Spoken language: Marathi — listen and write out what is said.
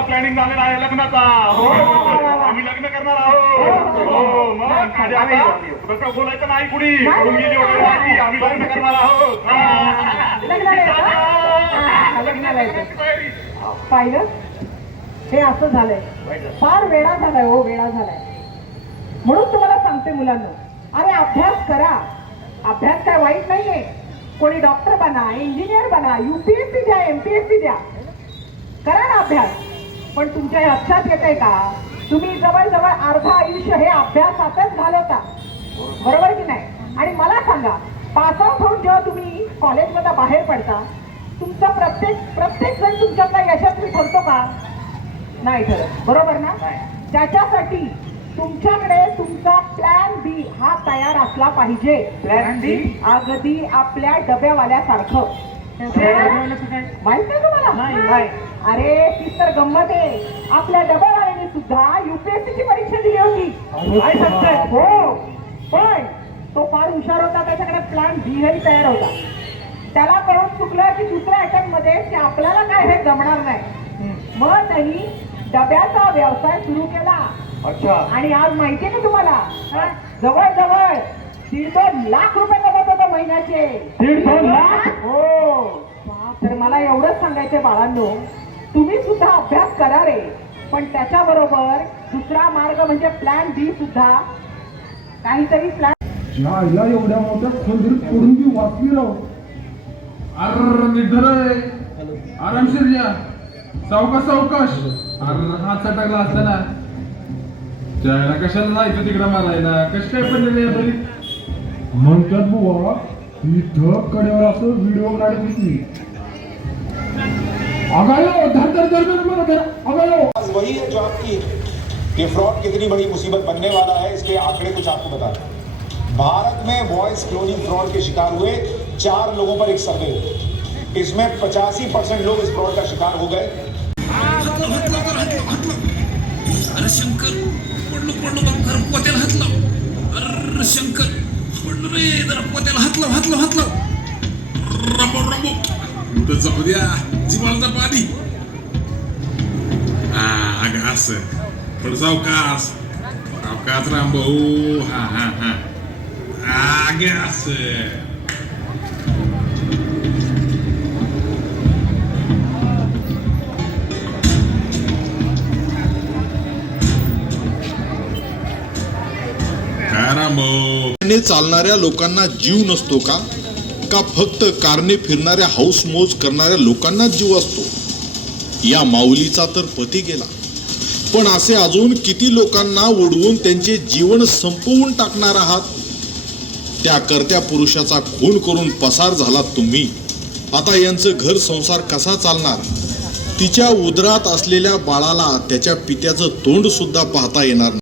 प्लॅनिंग झालेला आहे लग्नाचा. हो आम्ही लग्न करणार आहोत. हो आता तसं बोलायचं नाही कुणी. गेली वगैरे. आम्ही लग्न करणार आहोत. हा. पाहिलं? हे असं झालंय. फार वेळा झालाय हो वेळा झालाय. म्हणून तुम्हाला सांगते मुलांना अरे अभ्यास करा. अभ्यास काय वाईट नाहीये. कोणी डॉक्टर बना इंजिनियर बना युपीएससी द्या एमपीएससी द्या. करा ना अभ्यास. पण तुमच्या लक्षात येत आहे का? तुम्ही जवळजवळ अर्धा आयुष्य हे अभ्यासातच घालवता. बरोबर की नाही? आणि मला सांगा पास आउट होऊन जेव्हा तुम्ही कॉलेजमध्ये बाहेर पडता तुमचा प्रत्येक प्रत्येक जण तुमच्यातला यशस्वी ठरतो का? नाही ठरत. बरोबर ना? त्याच्यासाठी तुमच्याकडे तुमचा प्लॅन बी हा तयार असला पाहिजे. Plan B? अगदी आपल्या डब्यावाल्यासारखं. माहीत नाही तुम्हाला. अरे ती तर गंमत आहे. आपल्या डब्यावाल्याने सुद्धा युपीएससी ची परीक्षा दिली होती? हो. पण तो फार हुशार होता त्याच्याकडे प्लॅन बी ही तयार होता. त्याला कळून चुकलं की दुसऱ्या अटेम्प्टमध्ये की आपल्याला काय हे जमणार नाही. मग त्यांनी डब्याचा व्यवसाय सुरू केला. अच्छा. आणि आज माहितीये ना तुम्हाला? हा? जवळजवळ दीड दोन लाख रुपये कमवत होता महिन्याचे. दीड दोन लाख? हो. तर मला एवढंच सांगायचंय बाळांनो तुम्ही सुद्धा अभ्यास करा रे. पण त्याच्याबरोबर दुसरा मार्ग म्हणजे प्लॅन बी सुद्धा. काहीतरी प्लॅन आईला एवढ्या मोठ्या खोंदरीत पडून ती वाचली राव अर निधर. आरामशीर या सावकाश सावकाश. अर हात सटकला असता ना जायला कशाला जायचं तिकडं मारायला? कश काय पडलेलं या म्हणतात बुवा इथं कडेवर असं व्हिडिओ काढत दिसली अगायो धर धर धर धर मला धर अगायो। आज वही है जो आपकी ये फ्रॉड कितनी बड़ी मुसीबत बनने वाला है इसके आंकड़े कुछ आपको बता दें। भारत में वॉइस क्लोनिंग फ्रॉड के शिकार हुए चार लोगों पर एक सर्वे इसमें पचासी परसेंट लोग इस फ्रॉड का शिकार हो गए। अरे शंकर पडलो बाप खरं पोत्याला हात लाव अरे शंकर। रे जरा पोत्याला हात लाव हात लाव हात लाव रंबो रंबो कुठं जपू द्या जीवाला जपा आधी हा अगं असं थोडं सावकाश सावकाश रामभाऊ हा हा हा आगे असं काय रामभाऊ कारने चालणाऱ्या लोकांना जीव नसतो का? का फक्त कारने फिरणाऱ्या हाऊस करणाऱ्या लोकांनाच जीव असतो? या माऊलीचा तर पती गेला. पण असे अजून किती लोकांना उडवून त्यांचे जीवन संपवून टाकणार आहात? त्या करत्या पुरुषाचा खून करून पसार झालात तुम्ही. आता यांचं घर संसार कसा चालणार? तिच्या उदरात असलेल्या बाळाला त्याच्या पित्याचं तोंड सुद्धा पाहता येणार नाही.